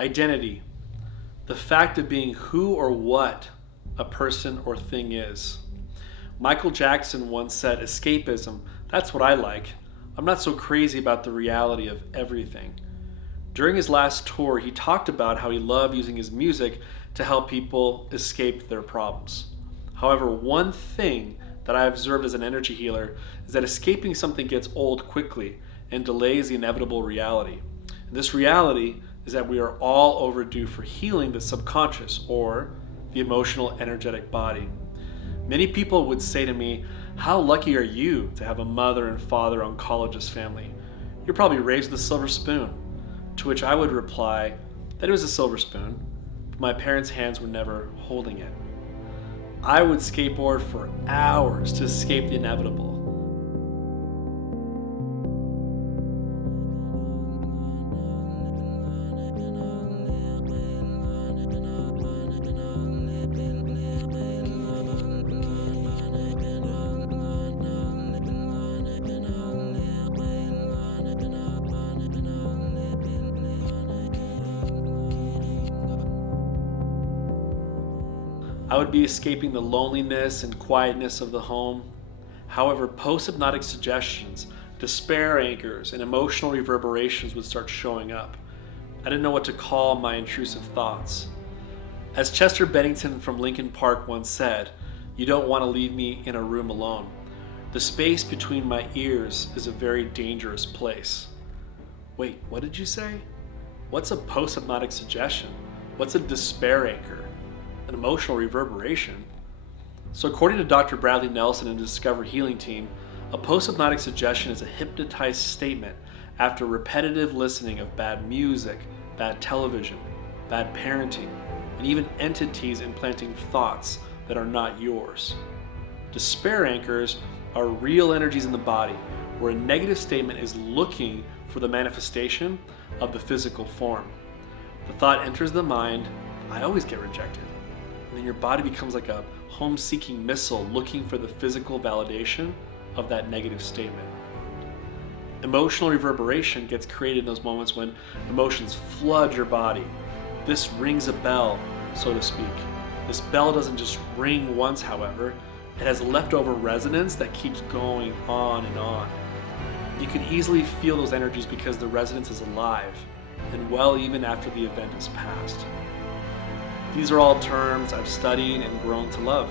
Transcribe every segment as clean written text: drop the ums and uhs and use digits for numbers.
Identity, the fact of being who or what a person or thing is. Michael Jackson once said, escapism, that's what I like. I'm not so crazy about the reality of everything. During his last tour, he talked about how he loved using his music to help people escape their problems. However, one thing that I observed as an energy healer is that escaping something gets old quickly and delays the inevitable reality. And this reality is that we are all overdue for healing the subconscious or the emotional energetic body. Many people would say to me, how lucky are you to have a mother and father oncologist family? You're probably raised with a silver spoon. To which I would reply that it was a silver spoon, but my parents' hands were never holding it. I would skateboard for hours to escape the inevitable. I would be escaping the loneliness and quietness of the home. However, post-hypnotic suggestions, despair anchors, and emotional reverberations would start showing up. I didn't know what to call my intrusive thoughts. As Chester Bennington from Lincoln Park once said, you don't want to leave me in a room alone. The space between my ears is a very dangerous place. Wait, what did you say? What's a post-hypnotic suggestion? What's a despair anchor? An emotional reverberation? So according to Dr. Bradley Nelson and the Discover Healing team, a post-hypnotic suggestion is a hypnotized statement after repetitive listening of bad music, bad television, bad parenting, and even entities implanting thoughts that are not yours. Despair anchors are real energies in the body where a negative statement is looking for the manifestation of the physical form. The thought enters the mind, I always get rejected. And then your body becomes like a home-seeking missile looking for the physical validation of that negative statement. Emotional reverberation gets created in those moments when emotions flood your body. This rings a bell, so to speak. This bell doesn't just ring once, however. It has leftover resonance that keeps going on and on. You can easily feel those energies because the resonance is alive and well even after the event has passed. These are all terms I've studied and grown to love.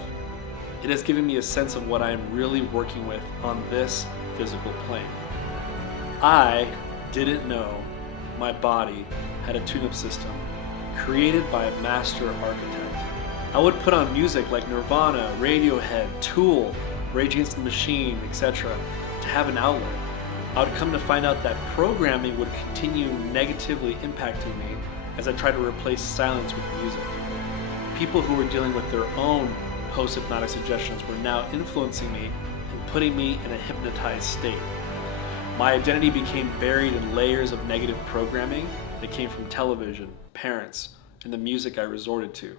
It has given me a sense of what I am really working with on this physical plane. I didn't know my body had a tune-up system created by a master architect. I would put on music like Nirvana, Radiohead, Tool, Rage Against the Machine, etc. to have an outlet. I would come to find out that programming would continue negatively impacting me as I tried to replace silence with music. People who were dealing with their own post-hypnotic suggestions were now influencing me and putting me in a hypnotized state. My identity became buried in layers of negative programming that came from television, parents, and the music I resorted to.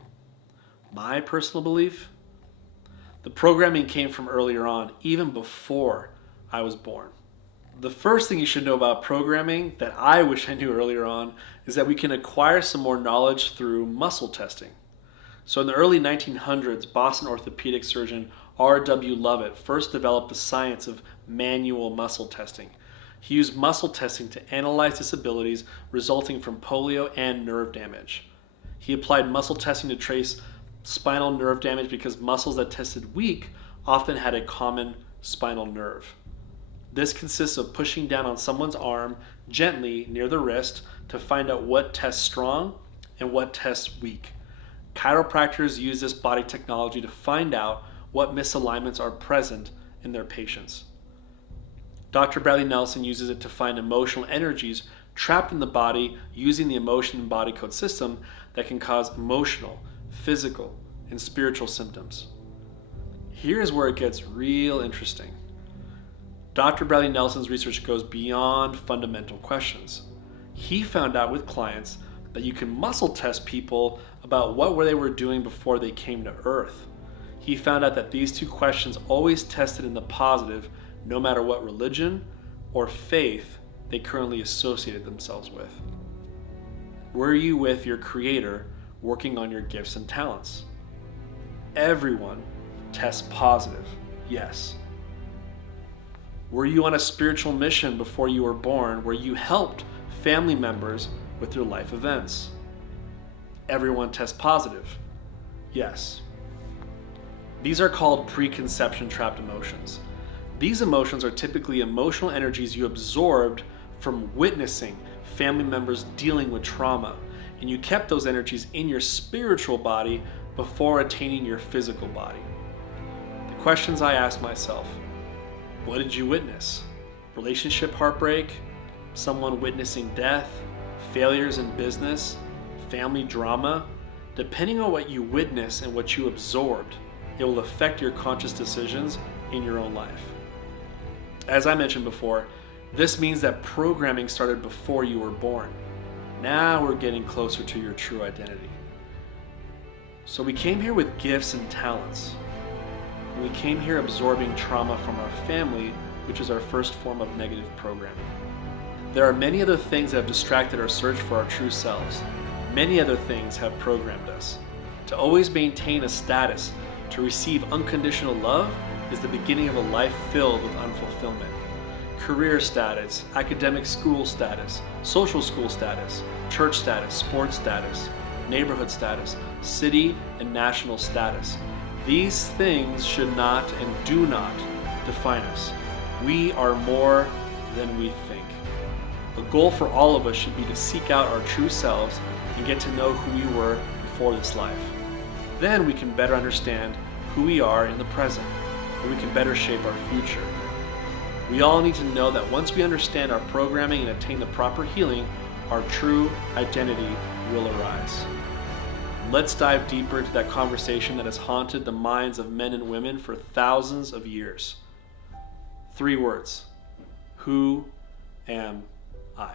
My personal belief? The programming came from earlier on, even before I was born. The first thing you should know about programming that I wish I knew earlier on is that we can acquire some more knowledge through muscle testing. So in the early 1900s, Boston orthopedic surgeon R.W. Lovett first developed the science of manual muscle testing. He used muscle testing to analyze disabilities resulting from polio and nerve damage. He applied muscle testing to trace spinal nerve damage because muscles that tested weak often had a common spinal nerve. This consists of pushing down on someone's arm gently near the wrist to find out what tests strong and what tests weak. Chiropractors use this body technology to find out what misalignments are present in their patients. Dr. Bradley Nelson uses it to find emotional energies trapped in the body using the emotion and body code system that can cause emotional, physical, and spiritual symptoms. Here's where it gets real interesting. Dr. Bradley Nelson's research goes beyond fundamental questions. He found out with clients that you can muscle test people about what they were doing before they came to Earth. He found out that these two questions always tested in the positive no matter what religion or faith they currently associated themselves with. Were you with your Creator working on your gifts and talents? Everyone tests positive, yes. Were you on a spiritual mission before you were born where you helped family members with their life events? Everyone tests positive, yes. These are called preconception trapped emotions. These emotions are typically emotional energies you absorbed from witnessing family members dealing with trauma, and you kept those energies in your spiritual body before attaining your physical body. The questions I asked myself: what did you witness? Relationship heartbreak? Someone witnessing death? Failures in business? Family drama? Depending on what you witness and what you absorbed, it will affect your conscious decisions in your own life. As I mentioned before, this means that programming started before you were born. Now we're getting closer to your true identity. So we came here with gifts and talents. And we came here absorbing trauma from our family, which is our first form of negative programming. There are many other things that have distracted our search for our true selves. Many other things have programmed us. To always maintain a status, to receive unconditional love, is the beginning of a life filled with unfulfillment. Career status, academic school status, social school status, church status, sports status, neighborhood status, city and national status. These things should not and do not define us. We are more than we think. The goal for all of us should be to seek out our true selves and get to know who we were before this life. Then we can better understand who we are in the present, and we can better shape our future. We all need to know that once we understand our programming and attain the proper healing, our true identity will arise. Let's dive deeper into that conversation that has haunted the minds of men and women for thousands of years. 3 words: who am I?